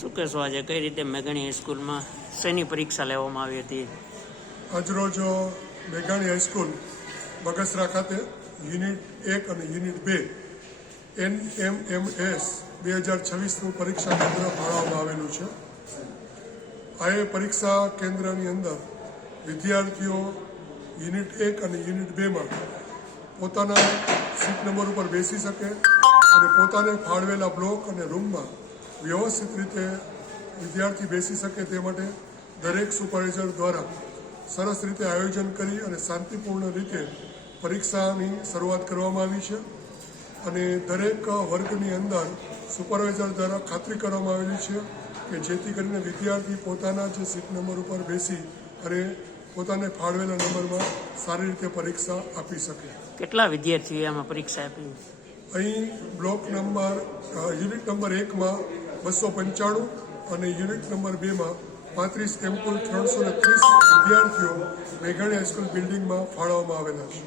શું કહેશો આજે કઈ રીતે મેઘાણી હાઈસ્કૂલમાં શેની પરીક્ષા લેવામાં આવી હતી? આજરોજ મેઘાણી હાઈસ્કૂલ બગસરા ખાતે યુનિટ 1 અને યુનિટ 2 NMMS 2026નું પરીક્ષા કેન્દ્ર ફાળવવામાં આવેલું છે. આ પરીક્ષા કેન્દ્રની અંદર વિદ્યાર્થીઓ યુનિટ 1 અને યુનિટ 2માં પોતાના સીટ નંબર ઉપર બેસી શકે અને પોતાને ફાળવેલા બ્લોક અને રૂમમાં વ્યવસ્થિત રીતે વિદ્યાર્થી બેસી શકે તે માટે દરેક સુપરવાઇઝર દ્વારા સરસ રીતે આયોજન કરી અને શાંતિપૂર્ણ રીતે પરીક્ષાની શરૂઆત કરવામાં આવી છે. અને દરેક વર્ગની અંદર સુપરવાઇઝર દ્વારા ખાતરી કરવામાં આવેલી છે કે જેથી કરીને વિદ્યાર્થી પોતાના જે સીટ નંબર ઉપર બેસી અને પોતાને ફાળવેલા નંબરમાં સારી રીતે પરીક્ષા આપી શકે. કેટલા વિદ્યાર્થીઓએ આમાં પરીક્ષા આપી? અહીં બ્લોક નંબર યુનિટ નંબર 1માં 295 અને યુનિટ નંબર 2માં 35 એમ કુલ 330 વિદ્યાર્થીઓ મેઘાણી હાઈસ્કૂલ બિલ્ડિંગમાં ફાળવવામાં આવેલા છે.